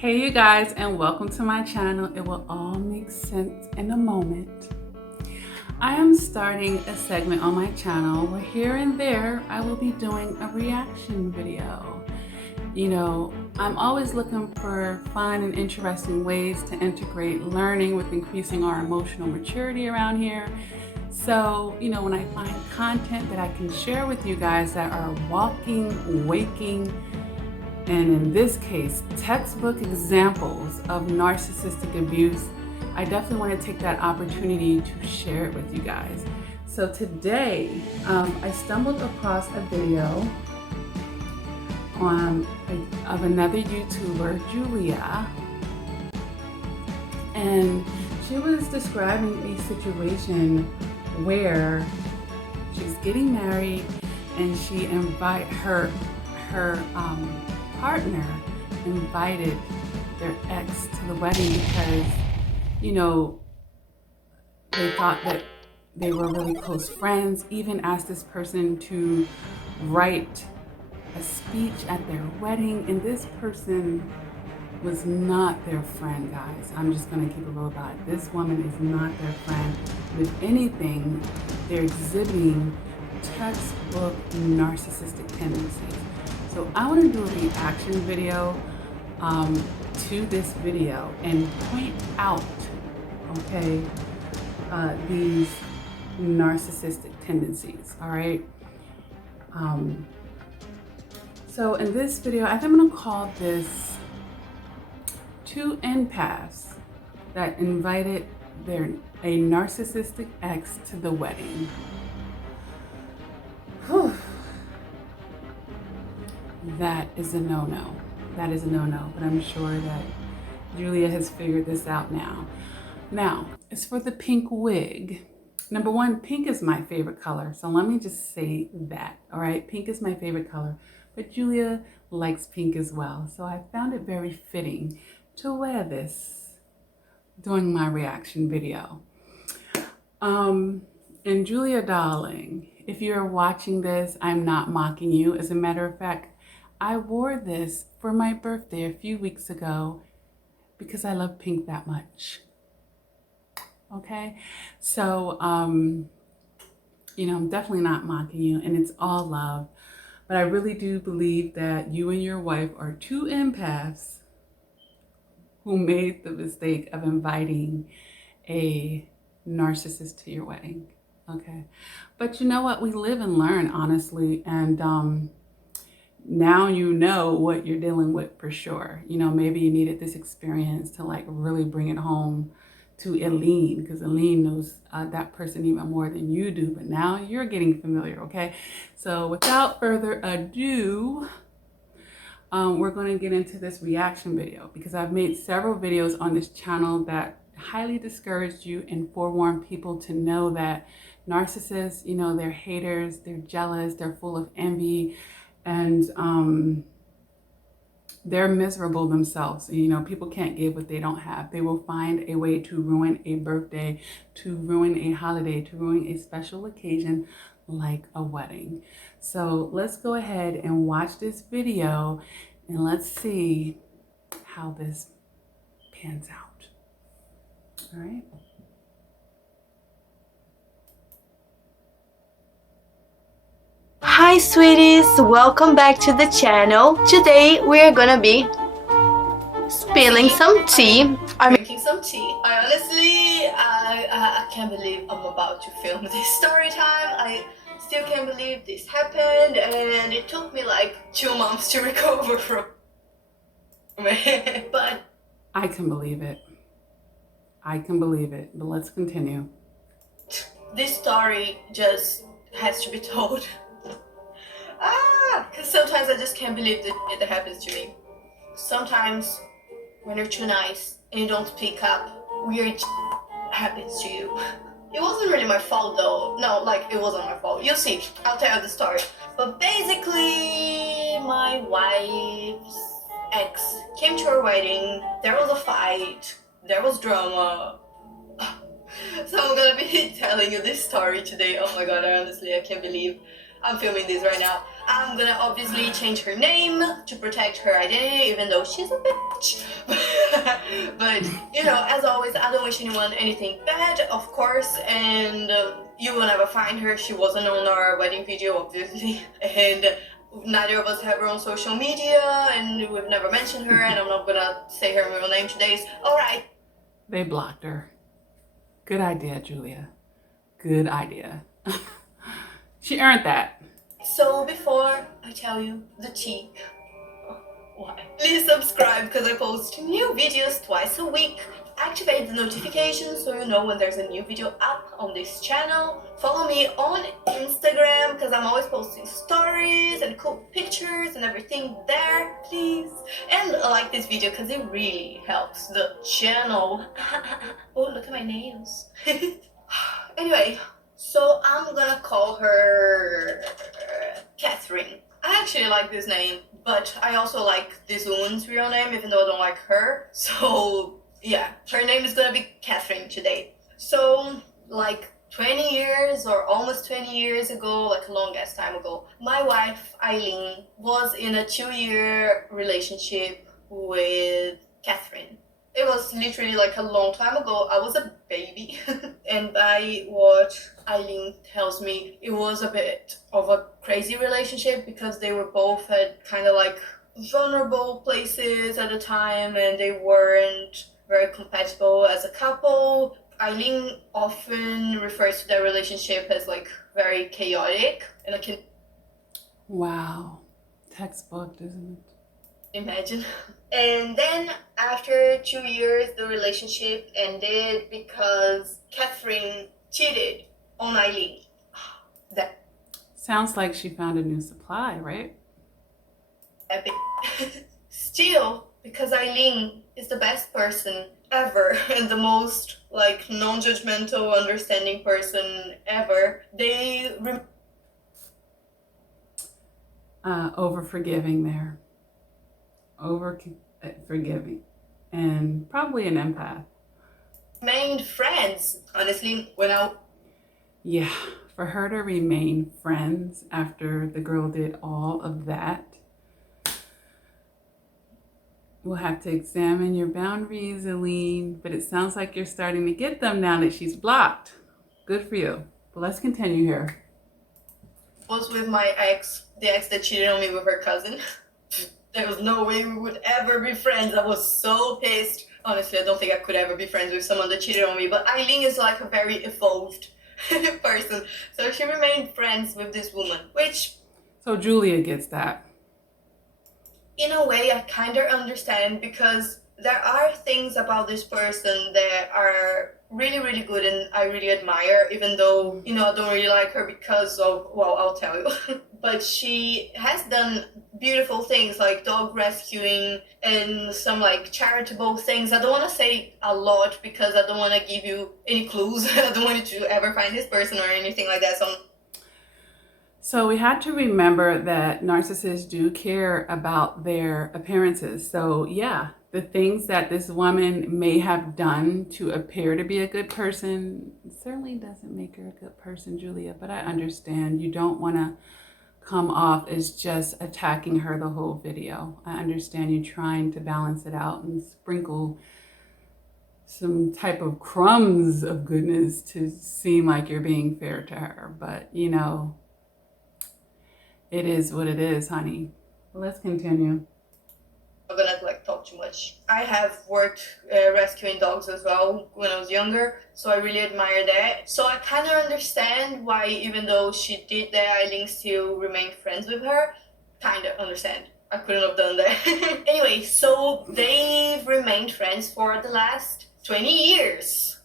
Hey you guys, and welcome to my channel. It will all make sense in a moment. I am starting a segment on my channel where here and there I will be doing a reaction video. You know, I'm always looking for fun and interesting ways to integrate learning with increasing our emotional maturity around here. So, you know, when I find content that I can share with you guys that are walking, waking, and in this case, textbook examples of narcissistic abuse, I definitely want to take that opportunity to share it with you guys. So today, I stumbled across a video of another YouTuber, Julia, and she was describing a situation where she's getting married and she invited her partner invited their ex to the wedding because, you know, they thought that they were really close friends, even asked this person to write a speech at their wedding, and this person was not their friend, guys. I'm just gonna keep it real about it. This woman is not their friend. If anything, they're exhibiting textbook narcissistic tendencies. So I want to do a reaction video to this video and point out, okay, these narcissistic tendencies, all right? So in this video, I think I'm going to call this two empaths that invited a narcissistic ex to the wedding. Whew. That is a no-no. That is a no-no, but I'm sure that Julia has figured this out now. Now, as for the pink wig, number one, pink is my favorite color. So let me just say that, all right? Pink is my favorite color, but Julia likes pink as well. So I found it very fitting to wear this during my reaction video. And Julia, darling, if you're watching this, I'm not mocking you. As a matter of fact, I wore this for my birthday a few weeks ago because I love pink that much. Okay, so, you know, I'm definitely not mocking you, and it's all love. But I really do believe that you and your wife are two empaths who made the mistake of inviting a narcissist to your wedding. Okay, but you know what? We live and learn, honestly, and now you know what you're dealing with for sure. You know, maybe you needed this experience to like really bring it home to Eileen, because Eileen knows that person even more than you do, but now you're getting familiar, okay? So without further ado, we're going to get into this reaction video because I've made several videos on this channel that highly discouraged you and forewarned people to know that narcissists, you know, they're haters, they're jealous, they're full of envy, and they're miserable themselves. You know, people can't give what they don't have. They will find a way to ruin a birthday, to ruin a holiday, to ruin a special occasion like a wedding. So let's go ahead and watch this video and let's see how this pans out. All right. Hi sweeties, welcome back to the channel. Today we're gonna be spilling some tea. Drinking some tea. I can't believe I'm about to film this story time. I still can't believe this happened, and it took me like 2 months to recover from it. But I can believe it. I can believe it, but let's continue. This story just has to be told. Because sometimes I just can't believe the shit that happens to me. Sometimes when you're too nice and you don't speak up, weird happens to you. It wasn't really my fault though. No, like it wasn't my fault. You'll see. I'll tell you the story. But basically, my wife's ex came to our wedding. There was a fight. There was drama. So I'm gonna be telling you this story today. Oh my god, I can't believe I'm filming this right now. I'm gonna obviously change her name to protect her identity, even though she's a bitch. But, you know, as always, I don't wish anyone anything bad, of course, and you will never find her. She wasn't on our wedding video, obviously, and neither of us have her on social media, and we've never mentioned her, and I'm not gonna say her real name today. All right. They blocked her. Good idea, Julia. Good idea. She earned that. So before I tell you the tea, why? Please subscribe because I post new videos twice a week. Activate the notifications so you know when there's a new video up on this channel. Follow me on Instagram because I'm always posting stories and cool pictures and everything there, please. And like this video because it really helps the channel. Oh, look at my nails. Anyway, so I'm gonna call her Catherine. I actually like this name, but I also like this woman's real name, even though I don't like her. So yeah, her name is gonna be Catherine today. So like 20 years or almost 20 years ago, like a long ass time ago, my wife Eileen was in a 2-year relationship with Catherine. It was literally like a long time ago. I was a baby. And by what Eileen tells me, it was a bit of a crazy relationship because they were both at kind of like vulnerable places at the time and they weren't very compatible as a couple. Eileen often refers to their relationship as like very chaotic, and I can Wow. Textbook, isn't it? imagine. And then after 2 years, the relationship ended because Catherine cheated on Eileen. That Sounds like she found a new supply, right? epic. Still, because Eileen is the best person ever and the most like non-judgmental, understanding person ever, they Over forgiving there. Over forgiving. And probably an empath. remained friends. Honestly, when I Yeah, for her to remain friends after the girl did all of that, we'll have to examine your boundaries, Aline, but it sounds like you're starting to get them now that she's blocked. Good for you. But let's continue here. was with my ex, the ex that cheated on me with her cousin, there was no way we would ever be friends. I was so pissed. Honestly, I don't think I could ever be friends with someone that cheated on me, but Eileen is like a very evolved person. So she remained friends with this woman, which So Julia gets that. in a way I kind of understand because there are things about this person that are really, really good and I really admire, even though, you know, I don't really like her because of, well, I'll tell you. But she has done beautiful things like dog rescuing and some like charitable things. I don't want to say a lot because I don't want to give you any clues. I don't want you to ever find this person or anything like that. So we had to remember that narcissists do care about their appearances. So yeah, the things that this woman may have done to appear to be a good person certainly doesn't make her a good person, Julia, but I understand you don't want to come off as just attacking her the whole video. I understand you trying to balance it out and sprinkle some type of crumbs of goodness to seem like you're being fair to her, but you know, it is what it is, honey. Let's continue. I'm not gonna like talk too much. I have worked rescuing dogs as well when I was younger, so I really admire that. So I kind of understand why, even though she did that, Eileen still remained friends with her. Kind of understand. I couldn't have done that. Anyway, so they've remained friends for the last 20 years.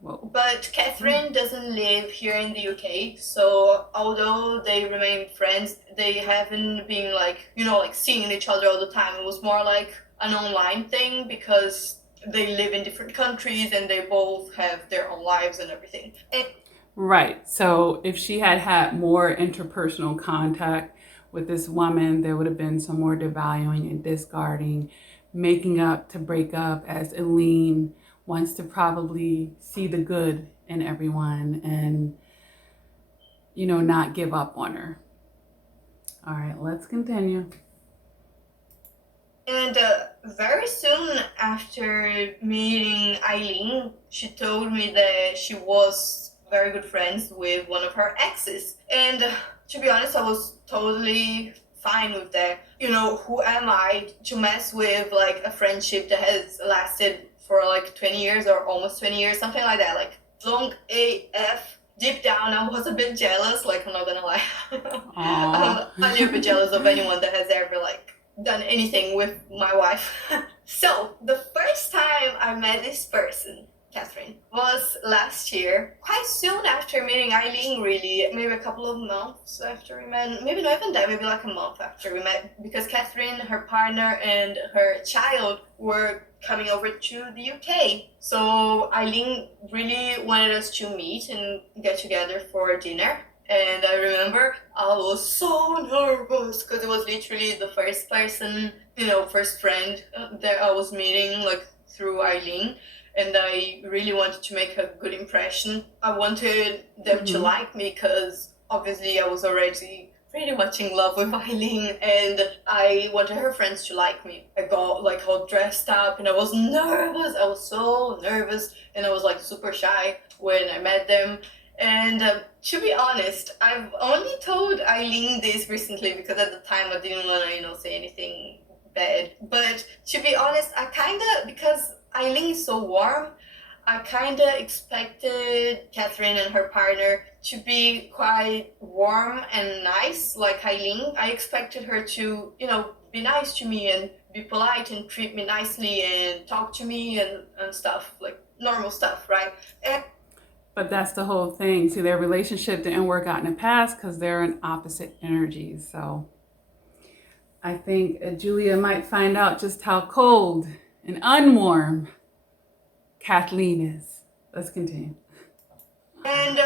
Whoa. But Catherine doesn't live here in the UK, so although they remain friends, they haven't been like, you know, like seeing each other all the time. It was more like an online thing because they live in different countries and they both have their own lives and everything. And Right. So if she had had more interpersonal contact with this woman, there would have been some more devaluing and discarding, making up to break up, as Aline wants to probably see the good in everyone and, you know, not give up on her. All right, let's continue. And very soon after meeting Eileen, she told me that she was very good friends with one of her exes. And to be honest, I was totally fine with that. You know, who am I to mess with like a friendship that has lasted for like 20 years or almost 20 years, something like that, like long AF. Deep down, I was a bit jealous, like I'm not gonna lie. I'm a little bit jealous of anyone that has ever like done anything with my wife. So the first time I met this person, Catherine, was last year, quite soon after meeting Eileen, really, maybe a couple of months after we met, maybe not even that, maybe like a month after we met, because Catherine, her partner, and her child were coming over to the UK. So Eileen really wanted us to meet and get together for dinner. And I remember I was so nervous because it was literally the first person, first friend that I was meeting, like through Eileen. And I really wanted to make a good impression. I wanted them to like me because obviously I was already pretty much in love with Eileen, and I wanted her friends to like me. I got like all dressed up and I was nervous. I was so nervous and I was like super shy when I met them. And to be honest, I've only told Eileen this recently because at the time I didn't want to, say anything bad. But to be honest, because Eileen is so warm, I kind of expected Catherine and her partner to be quite warm and nice, like Eileen. I expected her to, be nice to me and be polite and treat me nicely and talk to me and stuff, like normal stuff, right? But that's the whole thing. See, their relationship didn't work out in the past because they're in opposite energies. So I think Julia might find out just how cold and unwarm Kathleen is. Let's continue. And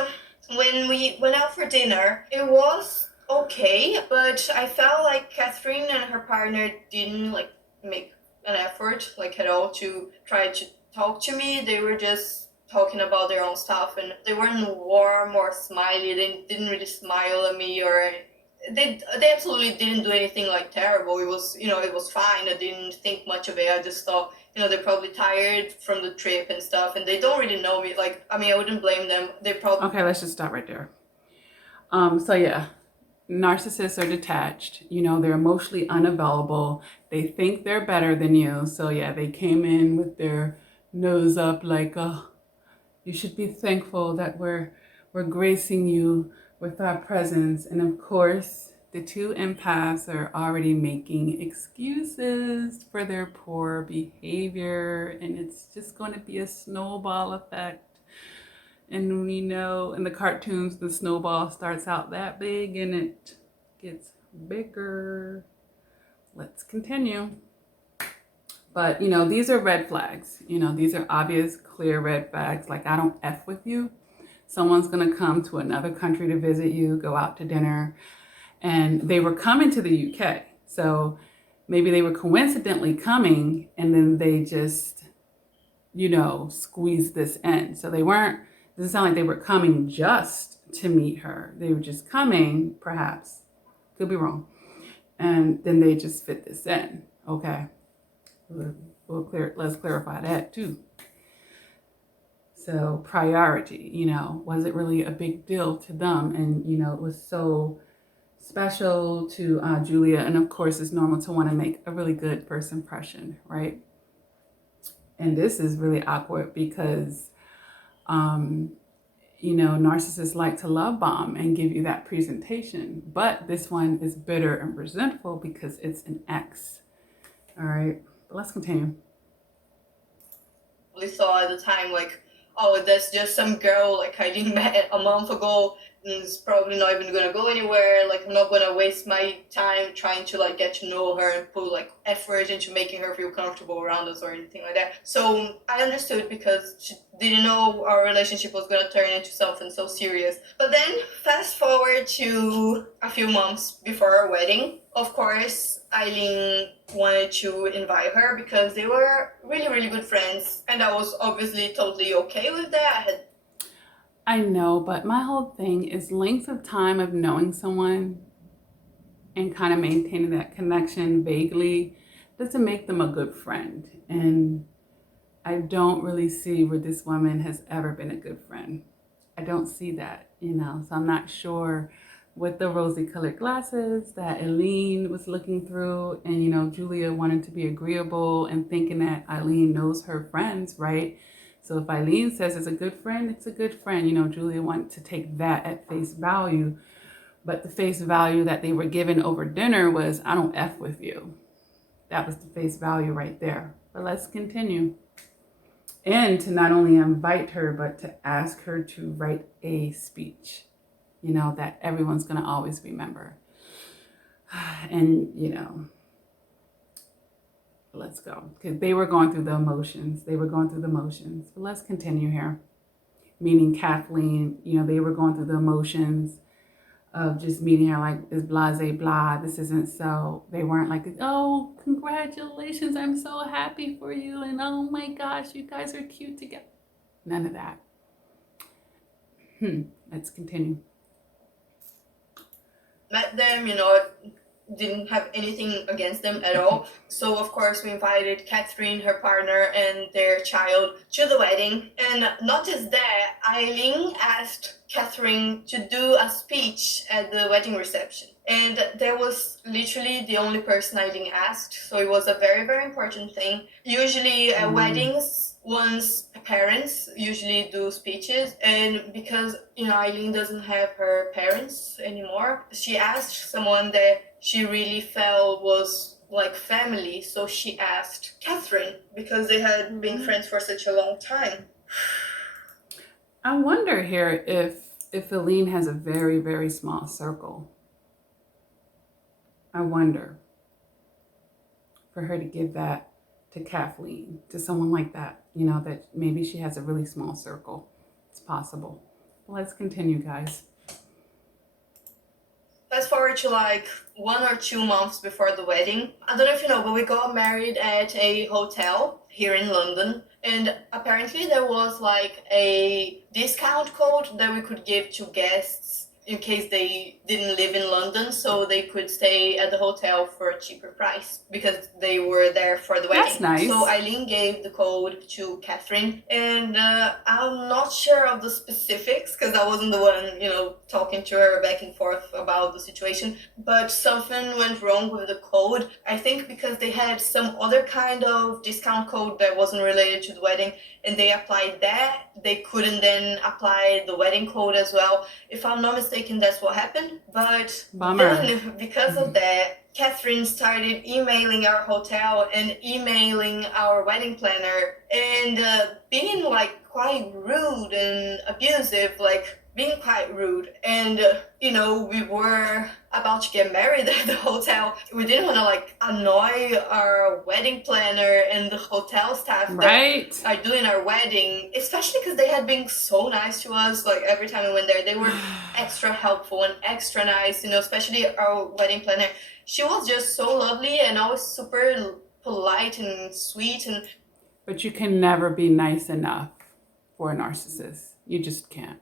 when we went out for dinner, it was okay, but I felt like Catherine and her partner didn't like make an effort like at all to try to talk to me. They were just talking about their own stuff and they weren't warm or smiley. They didn't really smile at me, or they absolutely didn't do anything like terrible. It was, it was fine. I didn't think much of it. I just thought, they're probably tired from the trip and stuff, and they don't really know me. Like, I mean, I wouldn't blame them. They probably... Okay, let's just stop right there. So yeah, narcissists are detached. They're emotionally unavailable. They think they're better than you. So yeah, they came in with their nose up like, oh, you should be thankful that we're gracing you with our presence. And of course, the two empaths are already making excuses for their poor behavior, and it's just going to be a snowball effect. And we know in the cartoons, the snowball starts out that big and it gets bigger. Let's continue. But, these are red flags. These are obvious, clear red flags. Like, I don't F with you. Someone's going to come to another country to visit you, go out to dinner. And they were coming to the UK. So maybe they were coincidentally coming and then they just, squeezed this in. So they weren't, it doesn't sound like they were coming just to meet her. They were just coming, perhaps, could be wrong. And then they just fit this in. Okay. Let's clarify that too. So priority, was it really a big deal to them? And, it was so special to Julia. And of course, it's normal to want to make a really good first impression, right? And this is really awkward because, narcissists like to love bomb and give you that presentation. But this one is bitter and resentful because it's an ex. All right, but let's continue. We thought at the time, like, oh, that's just some girl like I didn't met a month ago, and it's probably not even gonna go anywhere. Like, I'm not gonna waste my time trying to like get to know her and put like effort into making her feel comfortable around us or anything like that. So I understood because she didn't know our relationship was gonna turn into something so serious. But then fast forward to a few months before our wedding. Of course, Eileen wanted to invite her because they were really, really good friends. And I was obviously totally okay with that. I know, but my whole thing is length of time of knowing someone and kind of maintaining that connection vaguely doesn't make them a good friend. And I don't really see where this woman has ever been a good friend. I don't see that, you know, so I'm not sure what the rosy colored glasses that Eileen was looking through, and, you know, Julia wanted to be agreeable and thinking that Eileen knows her friends, right? So if Eileen says it's a good friend, it's a good friend. You know, Julia wanted to take that at face value, but the face value that they were given over dinner was, I don't F with you. That was the face value right there. But let's continue. And to not only invite her, but to ask her to write a speech, you know, that everyone's going to always remember. And, you know, let's go. Because they were going through the emotions. But let's continue here. Meaning Kathleen, you know, they were going through the emotions of just meeting her like this blase blah, this isn't so. They weren't like, oh, congratulations, I'm so happy for you, and oh my gosh, you guys are cute together. None of that. Let's continue. Met them, you know, didn't have anything against them at all. So of course we invited Catherine, her partner, and their child to the wedding. And not just that, Eileen asked Catherine to do a speech at the wedding reception. And that was literally the only person Eileen asked. So it was a very, very important thing. Usually at weddings, one's parents usually do speeches, and because, you know, Eileen doesn't have her parents anymore, she asked someone that she really felt was like family. So she asked Catherine because they had been friends for such a long time. I wonder here if Eileen has a very, very small circle. I wonder for her to give that to Kathleen, to someone like that, you know, that maybe she has a really small circle. It's possible. Let's continue, guys. Fast forward to like 1 or 2 months before the wedding. I don't know if you know, but we got married at a hotel here in London. And apparently there was like a discount code that we could give to guests in case they didn't live in London, so they could stay at the hotel for a cheaper price because they were there for the wedding. That's nice. So Eileen gave the code to Catherine, and I'm not sure of the specifics because I wasn't the one, you know, talking to her back and forth about the situation, but something went wrong with the code. I think because they had some other kind of discount code that wasn't related to the wedding, and they applied that, they couldn't then apply the wedding code as well. If I'm not mistaken, that's what happened. But then, because of that, Catherine started emailing our hotel and emailing our wedding planner and being like quite rude and abusive, like being quite rude. And you know, we were about to get married at the hotel. We didn't want to like annoy our wedding planner and the hotel staff that are doing our wedding, especially because they had been so nice to us. Like every time we went there, they were extra helpful and extra nice, you know, especially our wedding planner. She was just so lovely and always super polite and sweet. And but you can never be nice enough for a narcissist. You just can't.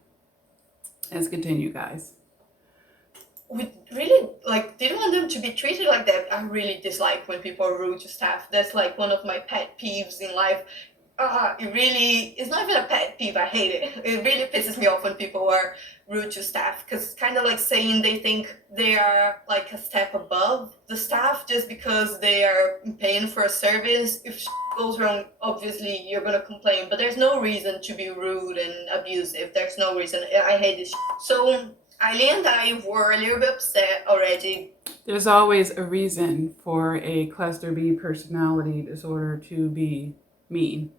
Let's continue, guys. We really like didn't want them to be treated like that. I really dislike when people are rude to staff. That's like one of my pet peeves in life. It really, it's not even a pet peeve, I hate it. It really pisses me off when people are rude to staff, because it's kind of like saying they think they are like a step above the staff just because they are paying for a service. If goes wrong, obviously you're gonna complain, but there's no reason to be rude and abusive. There's no reason. I hate this. So Eileen and I were a little bit upset already. There's always a reason for a cluster B personality disorder to be mean.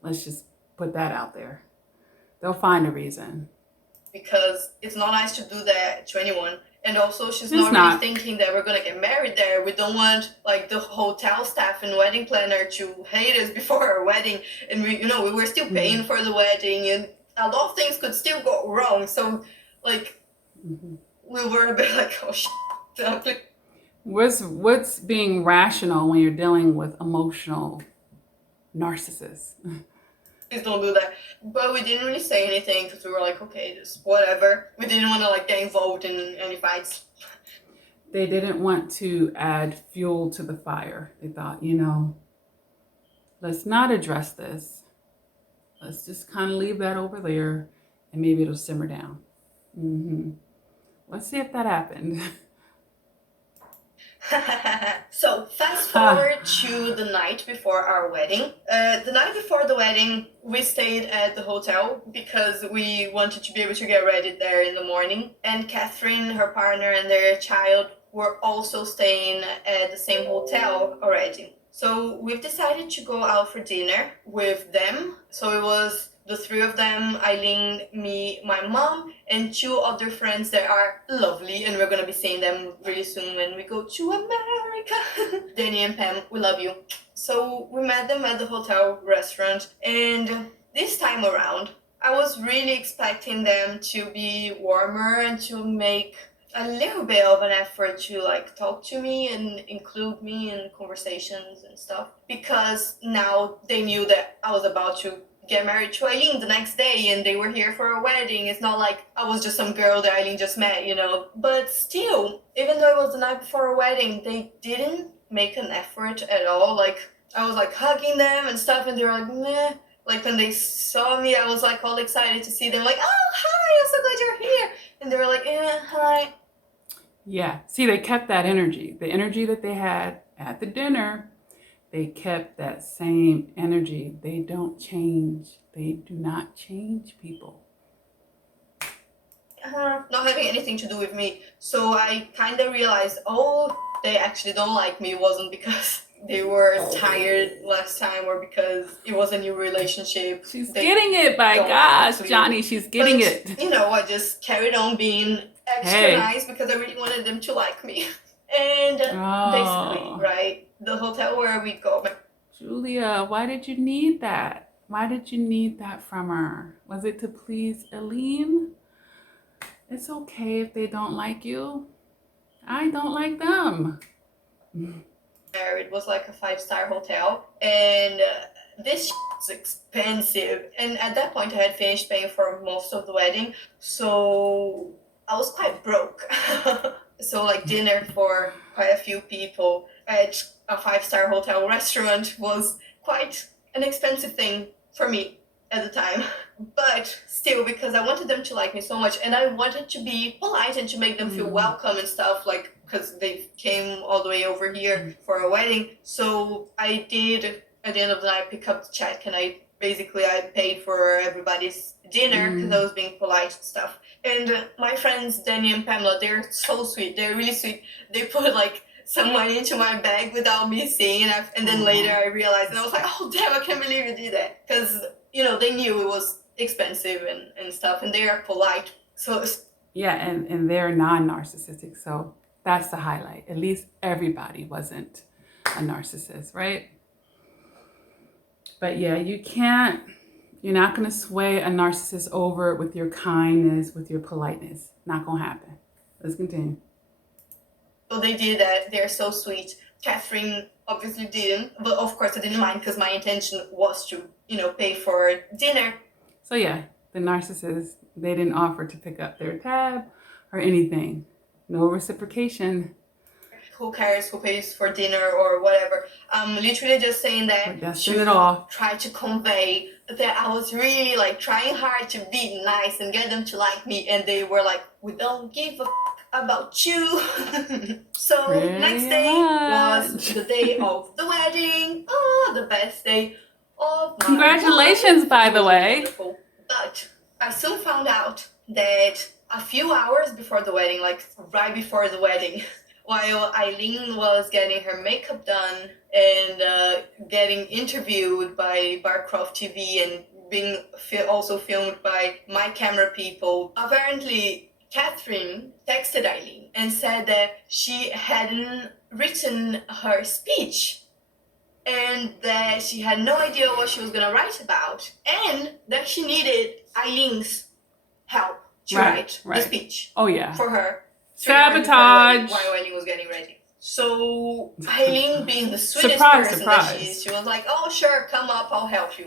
Let's just put that out there. They'll find a reason. Because it's not nice to do that to anyone. And also she's not really thinking that we're gonna get married there. We don't want like the hotel staff and wedding planner to hate us before our wedding. And we, you know, we were still paying for the wedding and a lot of things could still go wrong. So like we were a bit like, oh shit. What's being rational when you're dealing with emotional narcissists? Please don't do that. But we didn't really say anything because we were like, okay, just whatever. We didn't want to like get involved in any fights. they didn't want to add fuel to the fire. They thought, you know, let's not address this. Let's just kind of leave that over there and maybe it'll simmer down. Let's see if that happened. So fast forward to the night before our wedding. The night before the wedding, we stayed at the hotel because we wanted to be able to get ready there in the morning. And Catherine, her partner, and their child were also staying at the same hotel already. So we've decided to go out for dinner with them. So it was the three of them, Eileen, me, my mom, and two other friends that are lovely, and we're gonna be seeing them really soon when we go to America. Danny and Pam, we love you. So we met them at the hotel restaurant, and this time around, I was really expecting them to be warmer and to make a little bit of an effort to like talk to me and include me in conversations and stuff, because now they knew that I was about to get married to Eileen the next day and they were here for a wedding. It's not like I was just some girl that Eileen just met, you know. But still, even though it was the night before a wedding, they didn't make an effort at all. Like, I was like hugging them and stuff and they were like, meh. Like when they saw me, I was like all excited to see them, like, oh, hi, I'm so glad you're here. And they were like, hi. Yeah, see, they kept that energy. The energy that they had at the dinner, they kept that same energy. They don't change. They do not change people. Not having anything to do with me. So I kind of realized, oh, they actually don't like me. It wasn't because they were tired last time or because it was a new relationship. She's getting it, by gosh, Johnny, she's getting it. You know, I just carried on being extra nice because I really wanted them to like me. And basically, right, the hotel where we go. Julia, why did you need that? Why did you need that from her? Was it to please Eileen? It's okay if they don't like you. I don't like them. It was like a 5-star hotel, and this is expensive. And at that point, I had finished paying for most of the wedding, so I was quite broke. So like dinner for quite a few people at a 5-star hotel restaurant was quite an expensive thing for me at the time. But still, because I wanted them to like me so much and I wanted to be polite and to make them feel welcome and stuff, like, because they came all the way over here for a wedding. So I did, at the end of the night, pick up the check and I paid for everybody's dinner because I was being polite and stuff. And my friends, Danny and Pamela, they're so sweet. They're really sweet. They put like some money into my bag without me seeing. And then later I realized, and I was like, oh, damn, I can't believe you did that. Because, you know, they knew it was expensive and stuff, and they are polite. So yeah, and they're non-narcissistic. So that's the highlight. At least everybody wasn't a narcissist, right? But yeah, you're not going to sway a narcissist over with your kindness, with your politeness. Not going to happen. Let's continue. So they did that. They're so sweet. Catherine obviously didn't, but of course I didn't mind because my intention was to, you know, pay for dinner. So yeah, the narcissists, they didn't offer to pick up their tab or anything. No reciprocation. Who cares who pays for dinner or whatever? I'm literally just saying that to try to convey that I was really like trying hard to be nice and get them to like me, and they were like, we don't give a about you. So next day was the day of the wedding. Oh, the best day of my Congratulations, life. by the way. Beautiful. But I soon found out that a few hours before the wedding, like right before the wedding, while Eileen was getting her makeup done and getting interviewed by Barcroft TV and being also filmed by my camera people, apparently Catherine texted Eileen and said that she hadn't written her speech and that she had no idea what she was going to write about and that she needed Eileen's help to write the speech for her. Sabotage! While Eileen was getting ready. So Eileen, being the sweetest person that she is, she was like, oh sure, come up, I'll help you.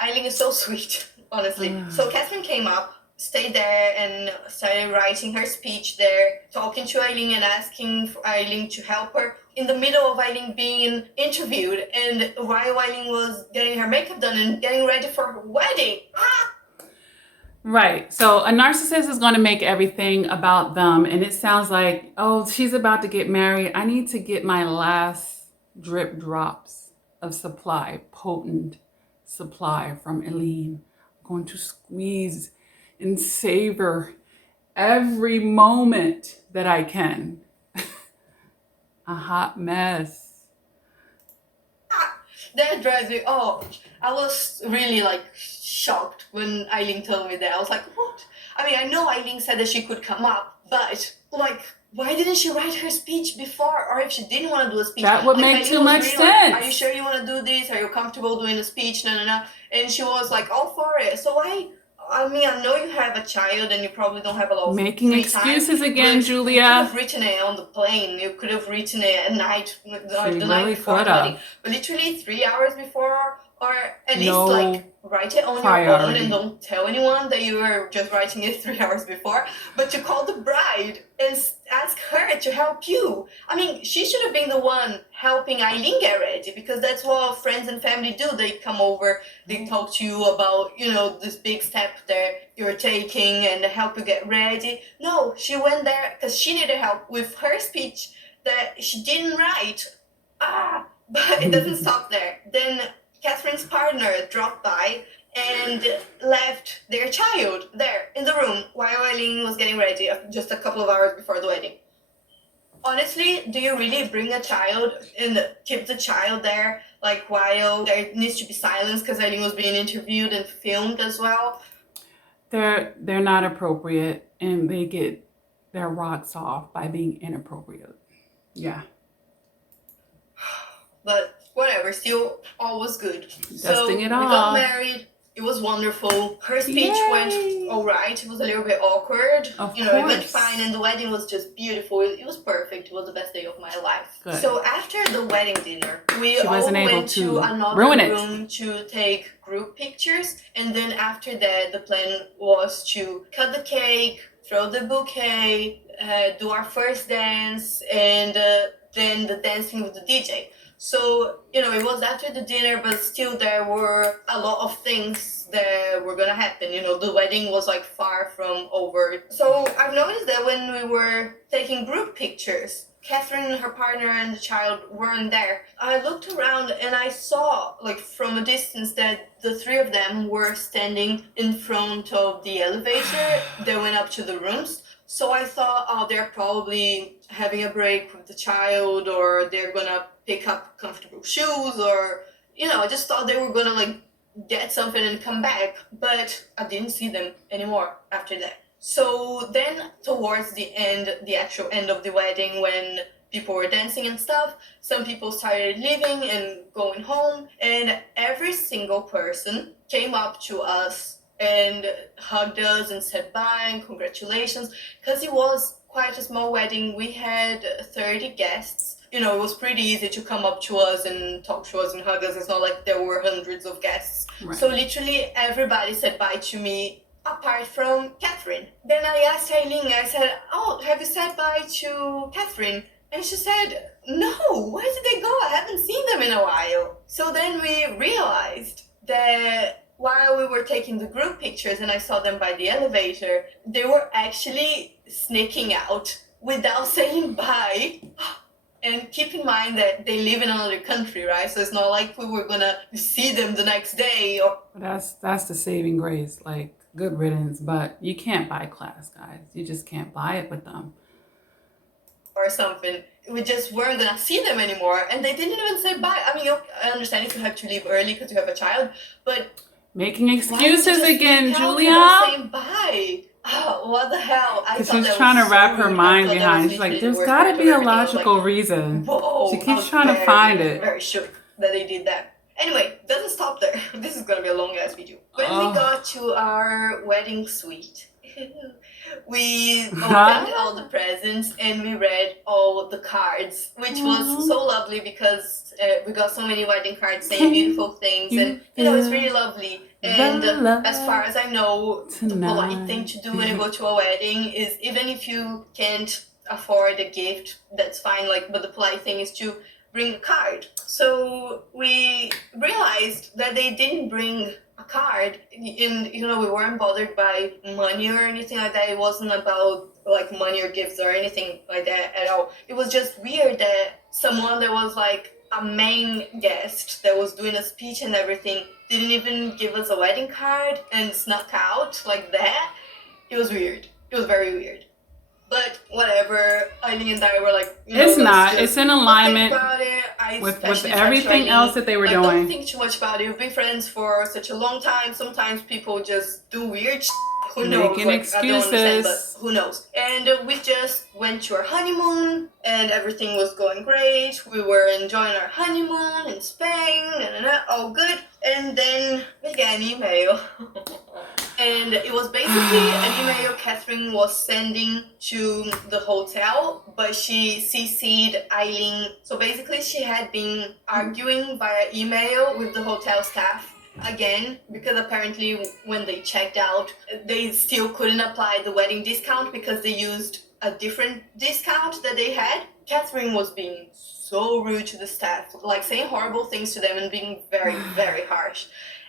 Eileen is so sweet, honestly. So Catherine came up, stayed there and started writing her speech there, talking to Eileen and asking for Eileen to help her in the middle of Eileen being interviewed and while Eileen was getting her makeup done and getting ready for her wedding. Right. So a narcissist is going to make everything about them. And it sounds like, oh, she's about to get married. I need to get my last drip drops of supply, potent supply from Eileen. I'm going to squeeze and savor every moment that I can. A hot mess. That drives me. Oh, I was really like shocked when Eileen told me that. I was like, what? I mean, I know Eileen said that she could come up, but like, why didn't she write her speech before? Or if she didn't want to do a speech, that would like, make too much sense. Like, are you sure you want to do this? Are you comfortable doing a speech? No. And she was like, all for it. So I mean, I know you have a child and you probably don't have a lot of making free excuses time, again, but Julia. You could have written it on the plane. You could have written it at night, the night before the wedding. But literally 3 hours before, or at least like write it on your own and don't tell anyone that you were just writing it 3 hours before. But you call the bride and ask her to help you. I mean, she should have been the one helping Eileen get ready, because that's what friends and family do. They come over, they talk to you about, you know, this big step that you're taking and help you get ready. No, she went there because she needed help with her speech that she didn't write. But it doesn't stop there. Then Catherine's partner dropped by and left their child there in the room while Eileen was getting ready just a couple of hours before the wedding. Honestly, do you really bring a child and keep the child there, like while there needs to be silence because Eileen was being interviewed and filmed as well? They're not appropriate, and they get their rocks off by being inappropriate. Yeah. But whatever, still all was good. Dusting it off. We got married. It was wonderful. Her speech went all right. It was a little bit awkward. Of it went fine, and the wedding was just beautiful. It was perfect. It was the best day of my life. Good. So after the wedding dinner, we all went to another room to take group pictures. And then after that, the plan was to cut the cake, throw the bouquet, do our first dance, and then the dancing with the DJ. So, it was after the dinner, but still there were a lot of things that were gonna happen. The wedding was like far from over. So I've noticed that when we were taking group pictures, Catherine, her partner, and the child weren't there. I looked around and I saw, like from a distance, that the three of them were standing in front of the elevator that went up to the rooms. So I thought, oh, they're probably having a break with the child, or they're gonna pick up comfortable shoes, or, I just thought they were gonna like get something and come back, but I didn't see them anymore after that. So then towards the end, the actual end of the wedding, when people were dancing and stuff, some people started leaving and going home, and every single person came up to us and hugged us and said bye and congratulations, because it was quite a small wedding. We had 30 guests. It was pretty easy to come up to us and talk to us and hug us. It's not like there were hundreds of guests. Right. So literally everybody said bye to me, apart from Catherine. Then I asked Eileen, I said, oh, have you said bye to Catherine? And she said, no, where did they go? I haven't seen them in a while. So then we realized that while we were taking the group pictures and I saw them by the elevator, they were actually sneaking out without saying bye. And keep in mind that they live in another country, right? So it's not like we were gonna see them the next day. That's the saving grace, like good riddance. But you can't buy class, guys. You just can't buy it with them. Or something. We just weren't gonna see them anymore, and they didn't even say bye. I mean, I understand if you have to leave early because you have a child, but making excuses again, Julia. Saying bye. Oh, what the hell? Because she's trying to wrap her mind behind. She's like, there's got to be a logical reason. Whoa, she keeps trying to find it. Very shook that they did that. Anyway, doesn't stop there. This is gonna be a long ass video. When we got to our wedding suite, we opened all the presents and we read all the cards, which was so lovely because we got so many wedding cards saying beautiful things, and it's really lovely And The love as far as I know, the polite thing tonight. to do when you go to a wedding is, even if you can't afford a gift, that's fine. Like, but the polite thing is to bring a card. So we realized that they didn't bring a card, and we weren't bothered by money or anything like that. It wasn't about like money or gifts or anything like that at all. It was just weird that someone that was like a main guest that was doing a speech and everything didn't even give us a wedding card and snuck out like that. It was weird. It was very weird. But whatever, Eileen and I were like, It's not. It's in alignment with everything else that they were doing. Don't think too much about it. We've been friends for such a long time. Sometimes people just do weird shit. Who knows? Making like, excuses. I don't understand, but who knows? And we just went to our honeymoon, and everything was going great. We were enjoying our honeymoon in Spain, all good. And then we got an email. And it was basically an email Catherine was sending to the hotel, but she CC'd Eileen. So basically she had been arguing via email with the hotel staff again, because apparently when they checked out, they still couldn't apply the wedding discount because they used a different discount that they had. Catherine was being so rude to the staff, like saying horrible things to them and being very, very harsh.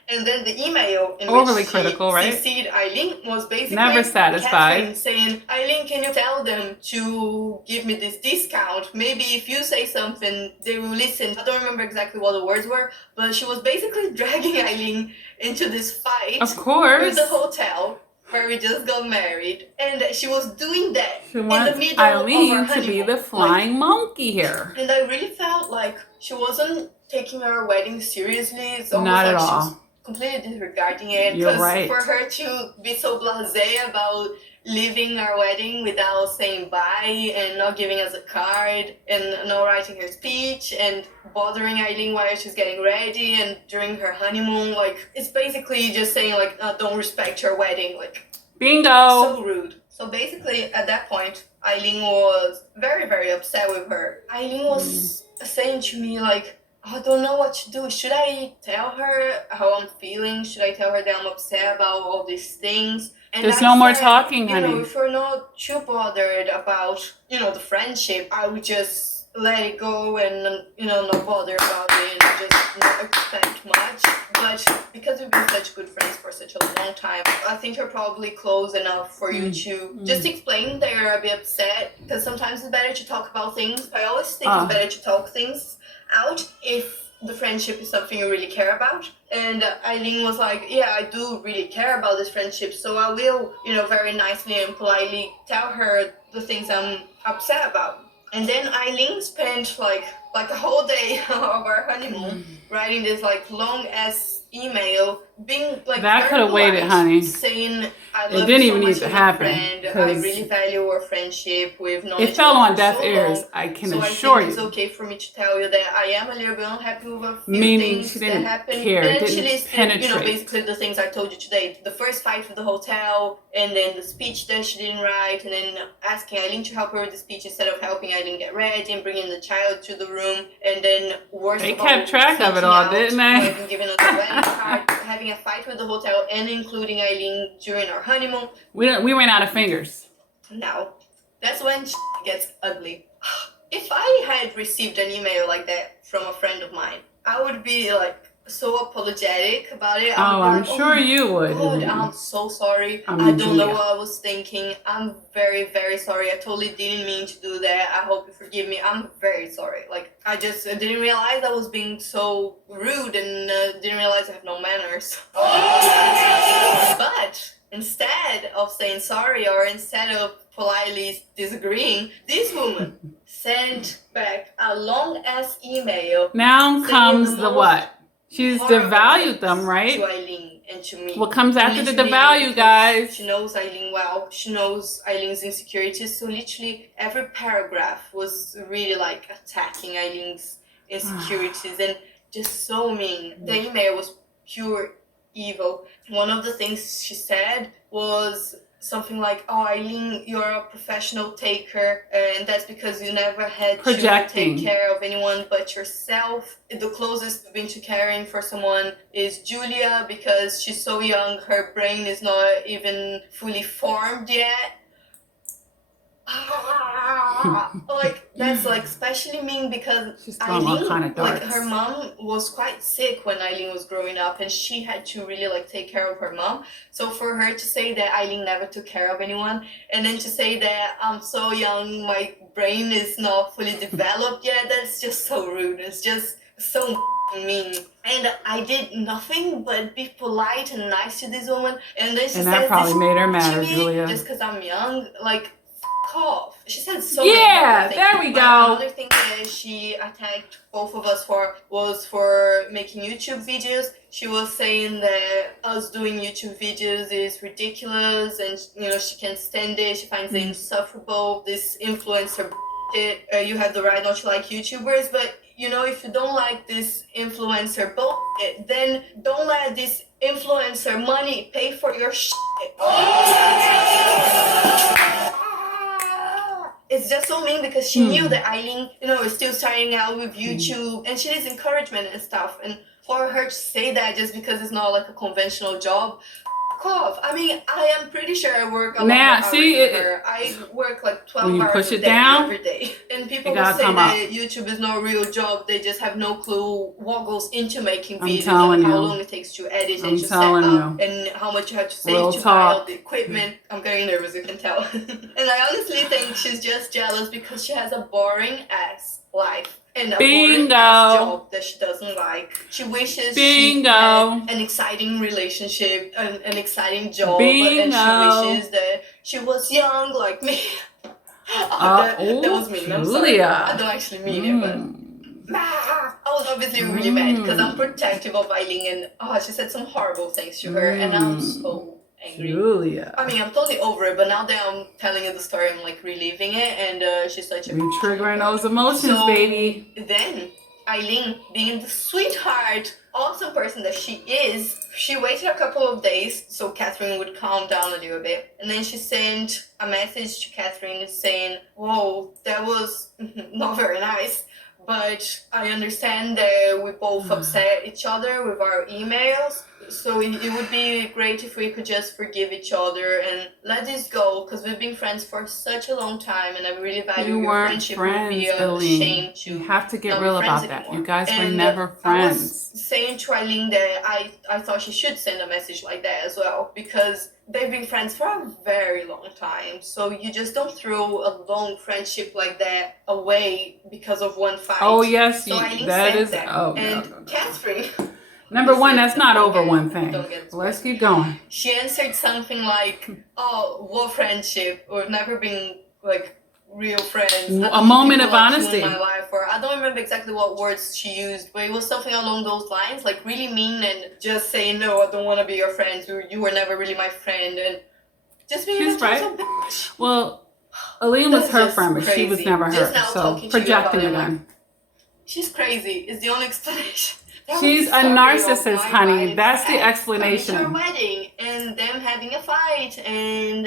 And then the email in overly which critical, she right? CC'd Eileen was basically Never satisfied. Catherine saying, Eileen, can you tell them to give me this discount? Maybe if you say something, they will listen. I don't remember exactly what the words were, but she was basically dragging Eileen into this fight Of course. with the hotel where we just got married. And she was doing that She in the wants middle of our Eileen to honeymoon. be the flying monkey here. And I really felt like she wasn't taking our wedding seriously. It's almost Not at like she all. was completely disregarding it. You're Because right. for her to be so blasé about leaving our wedding without saying bye and not giving us a card and not writing her speech and bothering Eileen while she's getting ready and during her honeymoon, like, it's basically just saying like, don't respect your wedding, like, Bingo. so rude. So basically at that point, Eileen was very, very upset with her. Eileen was saying to me like, I don't know what to do. Should I tell her how I'm feeling? Should I tell her that I'm upset about all these things? And There's I no more said, talking, honey. If we're not too bothered about, the friendship, I would just let it go and, not bother about it and just not expect much. But because we've been such good friends for such a long time, I think you're probably close enough for you to just explain that you're a bit upset. Because sometimes it's better to talk about things. I always think it's better to talk things out if the friendship is something you really care about. And Eileen was like, yeah, I do really care about this friendship, so I will, very nicely and politely tell her the things I'm upset about. And then Eileen spent like a whole day of our honeymoon writing this like long ass email, being like That very could have waited, polite, honey. saying I It love didn't you even so need much to as a happen, friend. I 'cause really value our friendship. We've known It each fell other on for deaf so ears, long. I can So assure I think you. it's okay for me to tell you that I am a little bit unhappy with a few Meaning things she that didn't happened. care, And then didn't she listed, penetrate. basically the things I told you today. The first fight with the hotel, and then the speech that she didn't write, and then asking Eileen to help her with the speech instead of helping Eileen get ready and bringing the child to the room, and then worst They of all, kept track of it sneaking all, out, didn't they? not even giving us a wedding card, having a fight with the hotel, and including Eileen during our honeymoon. We ran out of fingers. Now, that's when gets ugly. If I had received an email like that from a friend of mine, I would be like so apologetic about it. I would be I'm like, sure you would. God, I'm so sorry. I I mean, don't know Julia. what I was thinking. I'm very, very sorry. I totally didn't mean to do that. I hope you forgive me. I'm very sorry. Like, I just didn't realize I was being so rude and didn't realize I have no manners. But instead of saying sorry or instead of politely disagreeing, this woman sent back a long ass email. Now saying comes the the most what? She's horrible devalued them, things right? to Eileen and to me. What comes after the Literally, devalue, because guys? She knows Eileen well. She knows Eileen's insecurities. So literally every paragraph was really like attacking Eileen's insecurities and just so mean. The email was pure evil. One of the things she said was something like, oh, Eileen, you're a professional taker, and that's because you never had Projecting. to take care of anyone but yourself. The closest you've been to caring for someone is Julia, because she's so young, her brain is not even fully formed yet. Like, that's like especially mean because She's throwing all kind of darts. like, her mom was quite sick when Eileen was growing up, and she had to really like take care of her mom. So for her to say that Eileen never took care of anyone, and then to say that I'm so young, my brain is not fully developed yet, that's just so rude. It's just so mean. And I did nothing but be polite and nice to this woman, and then she says that probably made her mad, to me Julia. just because I'm young. Like, off. She said so yeah, many there we things. go. Another thing that she attacked both of us for was for making YouTube videos. She was saying that us doing YouTube videos is ridiculous, and you know, she can't stand it. She finds it insufferable. This influencer shit. You have the right not to like YouTubers, but you know, if you don't like this influencer bullshit, then don't let this influencer money pay for your shit. It's just so mean because she knew that Eileen, you know, is still starting out with YouTube, and she needs encouragement and stuff. And for her to say that just because it's not like a conventional job, off. I mean, I am pretty sure I work a lot of hours with her. I work like 12 hours a day every day. And people will say that YouTube is not a real job. They just have no clue what goes into making videos and how long it takes to edit and to set up and how much you have to save to buy all the equipment. I'm getting nervous, you can tell. And I honestly think she's just jealous because she has a boring ass life. And a boring ass job that she doesn't like. She wishes she had an exciting relationship, an exciting job, and she wishes that she was young like me. That was mean. I'm sorry. I don't actually mean it, but I was obviously really mad because I'm protective of Eileen, and she said some horrible things to her, and I'm so angry. Julia. I mean, I'm totally over it, but now that I'm telling you the story, I'm like reliving it, and she's such a triggering those emotions, baby. Then Eileen, being the sweetheart, awesome person that she is, she waited a couple of days so Catherine would calm down a little bit, and then she sent a message to Catherine saying, "Whoa, that was not very nice. But I understand that we both upset each other with our emails. So it would be great if we could just forgive each other and let this go, because we've been friends for such a long time, and I really value your friendship. It would be a shame to you have to get real about that. You guys were never friends." I was saying to Eileen that I thought she should send a message like that as well, because they've been friends for a very long time. So you just don't throw a long friendship like that away because of one fight. Oh yes, so that is. That. Oh and no. Catherine. Number one, that's not over one thing. Let's keep going. She answered something like, "Oh, what friendship? We've never been like real friends. A moment of honesty in my life." Or I don't remember exactly what words she used, but it was something along those lines, like really mean and just saying, "No, I don't want to be your friend. You were never really my friend," and just being She's right. bitch. Well, Eileen was her friend, but she was never her. So projecting again. She's crazy is the only explanation. She's a narcissist, honey. That's the explanation. Her wedding and them having a fight and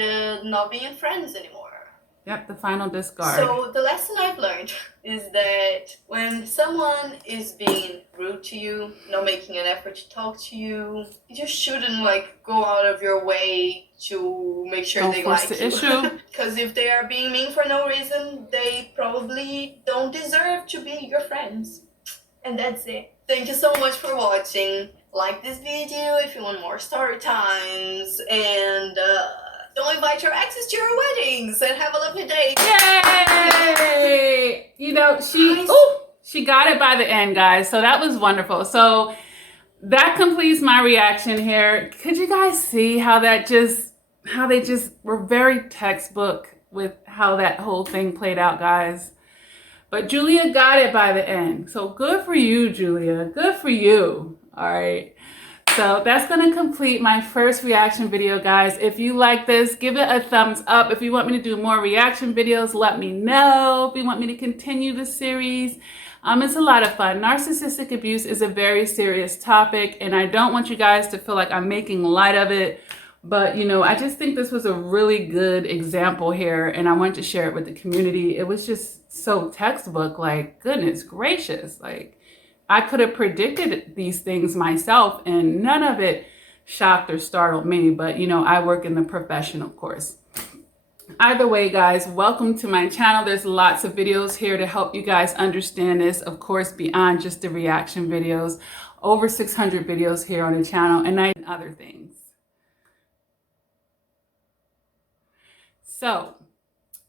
not being friends anymore. Yep, the final discard. So the lesson I've learned is that when someone is being rude to you, not making an effort to talk to you, you shouldn't like go out of your way to make sure they like you. Because if they are being mean for no reason, they probably don't deserve to be your friends. And that's it. Thank you so much for watching. Like this video if you want more story times, and don't invite your exes to your weddings, and have a lovely day. Yay! You know, she got it by the end, guys. So that was wonderful. So that completes my reaction here. Could you guys see how they just were very textbook with how that whole thing played out, guys? But Julia got it by the end. So good for you, Julia. Good for you. All right. So that's going to complete my first reaction video, guys. If you like this, give it a thumbs up. If you want me to do more reaction videos, let me know. If you want me to continue the series, it's a lot of fun. Narcissistic abuse is a very serious topic, and I don't want you guys to feel like I'm making light of it But, you know, I just think this was a really good example here, and I wanted to share it with the community. It was just so textbook, like, goodness gracious. Like, I could have predicted these things myself, and none of it shocked or startled me. But, you know, I work in the profession, of course. Either way, guys, welcome to my channel. There's lots of videos here to help you guys understand this, of course, beyond just the reaction videos. Over 600 videos here on the channel, and other things. So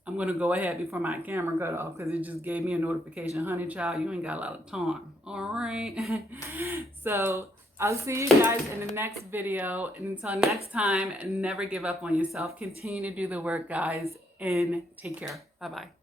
I'm going to go ahead before my camera cut off because it just gave me a notification. Honey child, you ain't got a lot of time. All right. So I'll see you guys in the next video. And until next time, never give up on yourself. Continue to do the work, guys, and take care. Bye-bye.